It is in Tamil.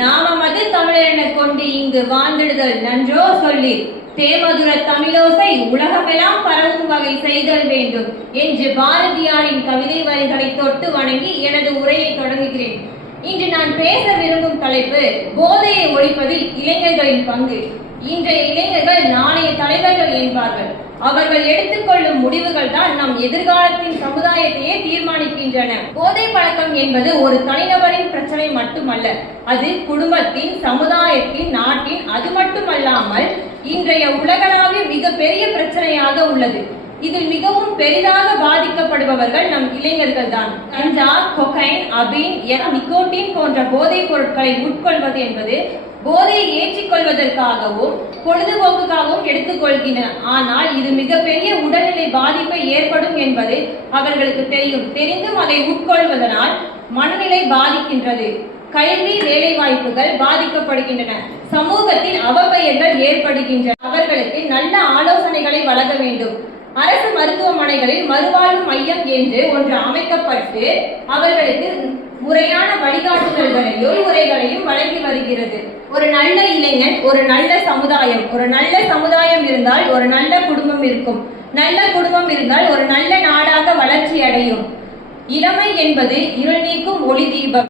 நாமமது தமிழென கொண்டு இங்கு வாழ்ந்திடுதல் நன்றோ சொல்லி தேமதுர தமிழோசை உலகமெல்லாம் பரவும் வகை செய்தல் வேண்டும் என்று பாரதியாரின் கவிதை வரிகளை தொட்டு வணங்கி எனது உரையை தொடங்குகிறேன். இன்று நான் பேச விரும்பும் தலைப்பு போதையை ஒழிப்பதில் இளைஞர்களின் பங்கு. இன்றைய இளைஞர்கள் நாளைய தலைவர்கள் என்பார்கள். அவர்கள் எடுத்துக்கொள்ளும் முடிவுகள் தான் நம் எதிர்காலத்தின் சமுதாயத்தையே தீர்மானிக்கின்றன. போதை பழக்கம் என்பது ஒரு தனிநபரின் பிரச்சனை மட்டுமல்ல, அது குடும்பத்தின், சமுதாயத்தின், நாட்டின், அது மட்டுமல்லாமல் இன்றைய உலகளாவிய மிகப்பெரிய பிரச்சனையாக உள்ளது. இதில் மிகவும் பெரிதாக பாதிக்கப்படுபவர்கள் நம் இளைஞர்கள் தான். கஞ்சா, கொகைன், அபீன், நிக்கோட்டின் போன்ற போதைப் பொருட்களை உட்கொள்வது என்பது போதையை ஏற்றிக்கொள்வதற்காகவும் பொழுதுபோக்குக்காகவும் எடுத்துக்கொள்கின்றனர். ஆனால் இது மிகப்பெரிய உடல்நிலை பாதிப்பை ஏற்படும் என்பது அவர்களுக்கு தெரியும். தெரிந்தும் அதை உட்கொள்வதனால் மனநிலை பாதிக்கின்றது. கல்வி, வேலை வாய்ப்புகள் பாதிக்கப்படுகின்றன. சமூகத்தில் அவப்பெயர்கள் ஏற்படுகின்றன. அவர்களுக்கு நல்ல ஆலோசனைகளை வழங்க வேண்டும். அரசு மருத்துவமனைகளில் மறுவாழ்வு மையம் என்று ஒன்று அமைக்கப்பட்டு அவர்களுக்கு முறையான வழிகாட்டுதல்களையும் உரைகளையும் வழங்கி வருகிறது. ஒரு நல்ல இளைஞன், ஒரு நல்ல சமுதாயம். ஒரு நல்ல சமுதாயம் இருந்தால் ஒரு நல்ல குடும்பம் இருக்கும். நல்ல குடும்பம் இருந்தால் ஒரு நல்ல நாடாக வளர்ச்சி அடையும். இளமை என்பது இருள் நீக்கும் ஒளி தீபம்.